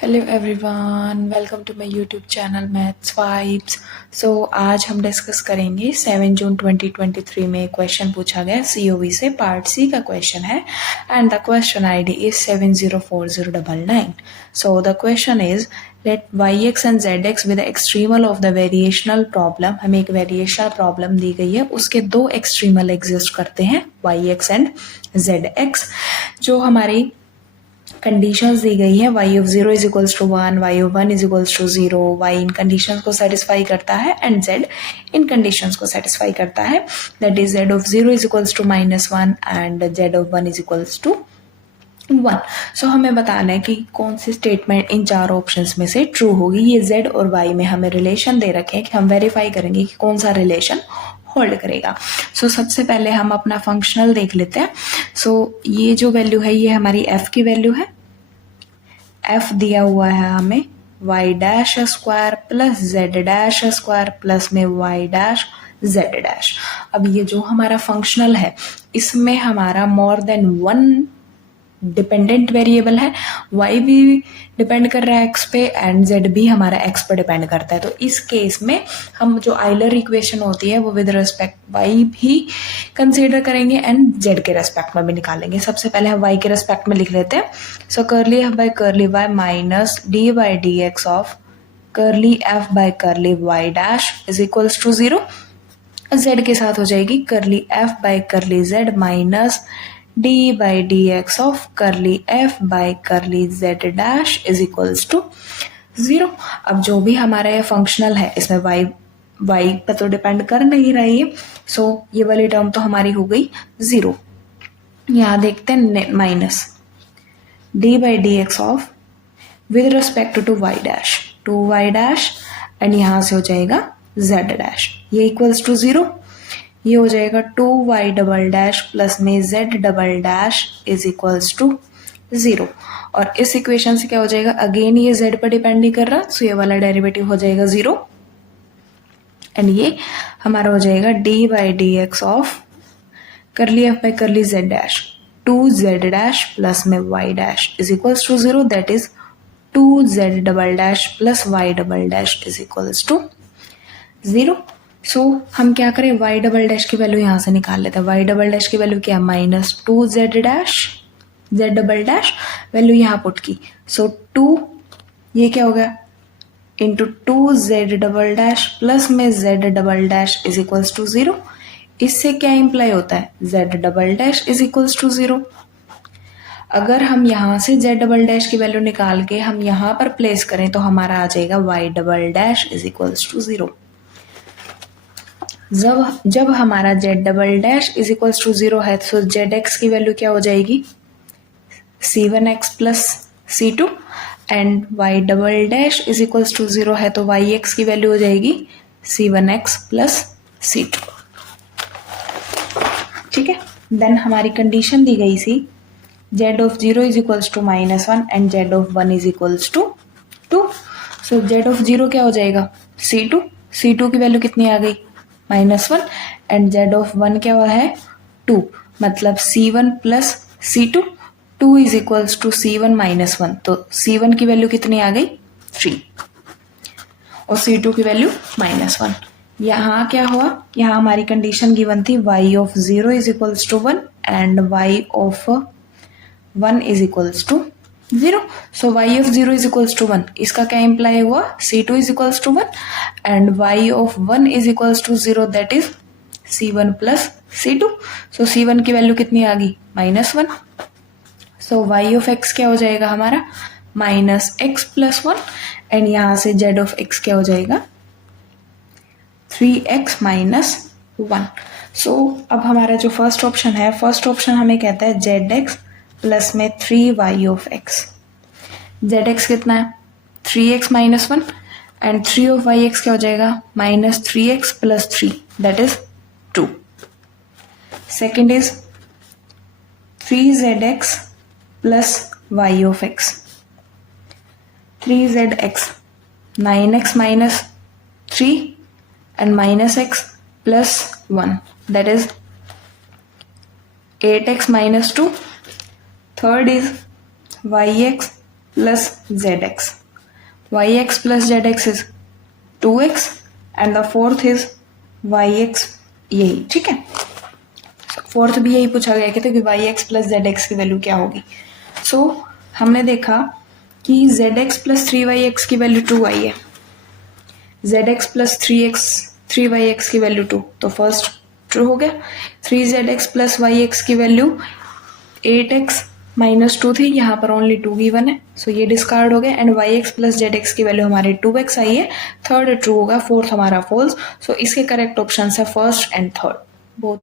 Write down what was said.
Hello everyone, welcome to my YouTube channel maths vibes. आज हम discuss करेंगे 7 जून 2023 में क्वेश्चन पूछा गया सीओवी से, पार्ट सी का क्वेश्चन है and the question ID is 704099। So the question is let Y x and Z X with extremal of the variational problem. हमें एक वेरिएशनल प्रॉब्लम दी गई है, उसके दो एक्सट्रीमल एग्जिस्ट करते हैं, y x and Z x. जो हमारी कंडीशंस दी गई है, y of 0 is equals to 1, y of 1 is equals to 0, y इन कंडीशंस को सेटिस्फाई करता है एंड z इन कंडीशंस को सेटिस्फाई करता है। That is z of 0 is equals to -1 and z of 1 is equals to 1। So हमें बताना है कि कौन सी स्टेटमेंट इन चार ऑप्शंस में से ट्रू होगी। ये z और y में हमें रिलेशन दे रखे हैं कि हम वेरीफाई करेंगे कि कौन सा रिलेशन होल्ड करेगा। सबसे पहले हम अपना फंक्शनल देख लेते हैं। ये जो वैल्यू है ये हमारी f की वैल्यू है। f दिया हुआ है हमें y dash square plus z dash square plus में y डैश z डैश। अब ये जो हमारा फंक्शनल है इसमें हमारा more than one dependent variable है, y भी डिपेंड कर रहा है x पे एंड z भी हमारा x पर डिपेंड करता है। तो इस केस में हम जो आइलर इक्वेशन होती है वो विद रिस्पेक्ट y भी कंसीडर करेंगे एंड z के रेस्पेक्ट में भी निकालेंगे। सबसे पहले हम y के रेस्पेक्ट में लिख लेते हैं। Curly f by curly y minus d by d x of curly f by curly y dash is equals to 0। z के साथ हो जाएगी curly f by curly z minus d by dx of curly f by curly z dash is equals to 0। अब जो भी हमारा ये functional है इसमें y पर तो डिपेंड कर नहीं रही है, ये वाली टर्म तो हमारी हो गई 0। यहाँ देखते हैं minus d by dx of with respect to y dash and यहाँ से हो जाएगा z डैश, ये इक्वल्स टू 0। ये हो जाएगा 2y डबल डैश प्लस में z double dash is equals to 0। और इस इक्वेशन से क्या हो जाएगा, अगेन ये z पर डिपेंड नहीं कर रहा, ये वाला डेरिवेटिव हो जाएगा 0 एंड ये हमारा हो जाएगा d by d x of curly f by curly z dash 2z dash plus में y dash is equals to 0। That is 2z double dash plus y double dash is equals to 0। हम क्या करें, y double dash की value यहाँ से निकाल लेते हैं। y डबल डैश की वैल्यू क्या है, -2z dash, z double dash value यहाँ पुट की। 2 ये क्या हो गया into 2z double dash plus में z double dash is equals to 0। इससे क्या इंप्लाई होता है, z double dash is equals to 0। अगर हम यहाँ से z डबल डैश की वैल्यू निकाल के हम यहाँ पर प्लेस करें तो हमारा आ जाएगा y double dash is equals to 0। जब हमारा z double dash is equals to 0 है तो जेड एक्स की वैल्यू क्या हो जाएगी, c1x plus c2 and y double dash is equals to 0 है तो yx की वैल्यू हो जाएगी c1x प्लस c2। ठीक है, देन हमारी कंडीशन दी गई थी z of 0 is equals to -1 and z of 1 is equals to 2। z of 0 क्या हो जाएगा, c2 की वैल्यू कितनी आ गई, -1 एंड z ऑफ 1 क्या हुआ है 2, मतलब c1 plus c2, 2 is equals to c1 -1। तो c1 की वैल्यू कितनी आ गई 3 और c2 की वैल्यू -1। यहाँ क्या हुआ, यहाँ हमारी कंडीशन गिवन थी y of 0 is equals to 1 and y of 1 is equals to 0। y of 0 is equals to 1, इसका क्या इंप्लाई हुआ, c2 is equals to 1 and y of 1 is equals to 0, that is c1 plus c2। c1 की value कितनी आ गई -1। y of x क्या हो जाएगा हमारा -x प्लस 1 एंड यहाँ से z ऑफ x क्या हो जाएगा 3x माइनस 1। अब हमारा जो फर्स्ट ऑप्शन है, फर्स्ट ऑप्शन हमें कहता है zx प्लस में 3y ऑफ x। zx कितना है 3x minus 1 and 3 of yx क्या हो जाएगा -3x plus 3, that is 2। Second is 3zx plus y of x। 3zx 9x minus 3 and minus x plus 1, that is 8x minus 2। Third is yx plus zx. yx plus zx is 2x and the fourth is yx, यही ठीक है। Fourth भी यही पूछा गया कि yx plus zx की value क्या होगी। सो हमने देखा कि zx प्लस 3yx की वैल्यू 2 आई है, zx प्लस 3yx की वैल्यू 2, तो फर्स्ट ट्रू हो गया। 3zx प्लस yx की वैल्यू 8x माइनस 2 थी, यहाँ पर ओनली 2 गिवन है, सो ये डिस्कार्ड हो गया। एंड yx प्लस zx की वैल्यू हमारी 2x आई है, थर्ड ट्रू होगा, फोर्थ हमारा फॉल्स। सो इसके करेक्ट ऑप्शन है फर्स्ट एंड थर्ड बोथ।